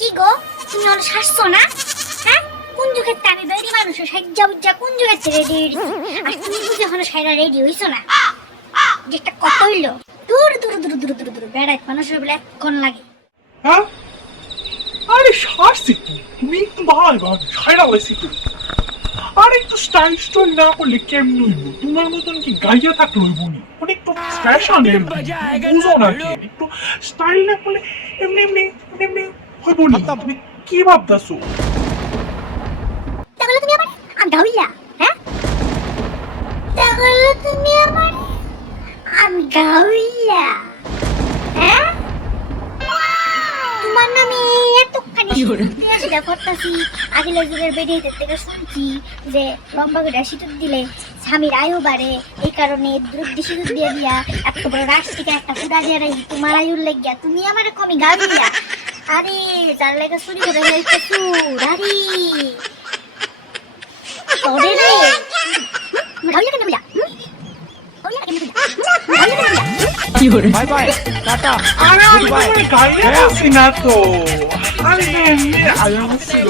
কি গো, তুমি অনেক হাসছো না? হ্যাঁ, কোন যুগের আমি বেরি মানুষের সাজ্জা বুজ্জা কোন যুগের রেডি আর তুমি বুঝে এখনো সাইরা রেডি হইছো না? যেটা কত হইলো দূর দূর দূর দূর দূর দূর বেড়াই মানুষের বলে কোন লাগে? হ্যাঁ, আরে সারছি তুমি একটু ভাই সাইরা হয়েছি তুমি। আর একটু স্টাইল স্টাইল না করলে কেমন হইব? তোমার মতন কি গাইয়া থাকলে হইব নি? মানে একটু ফ্যাশনের বুঝো না কি? একটু স্টাইল না করলে এমনি এমনি এমনি হইব নি? তুমি কি ভাবতাছো? তাহলে তুমি আমার আন্ধা হইলা? হ্যাঁ, তাহলে তুমি আমার আন্ধা হইলা? হ্যাঁ, তোমার নামে এতখানি সেটা করতেছি। আগের যুগের বেরিয়ে থেকে শুনছি যে লম্বা করে সিঁদুর দিলে স্বামীর আয়ু বাড়ে, এই কারণে দ্রুত সিঁদুর দিয়ে দিয়া এত বড় রাষ্ট্রকে একটা পুরা দিয়ে রাখি তোমার আয়ুর লেগিয়া তুমি আমার কমি গাড়িয়া। আরে যার লেগে চুরি করে যাইতেছু রারি ওরে রে গাড়িয়া কেন বুঝা? বাই বাই টাটা আরে আমি গুড বাই তোমার গাইয়া আছি না তো। আরে এমনি আয়াম ছিল।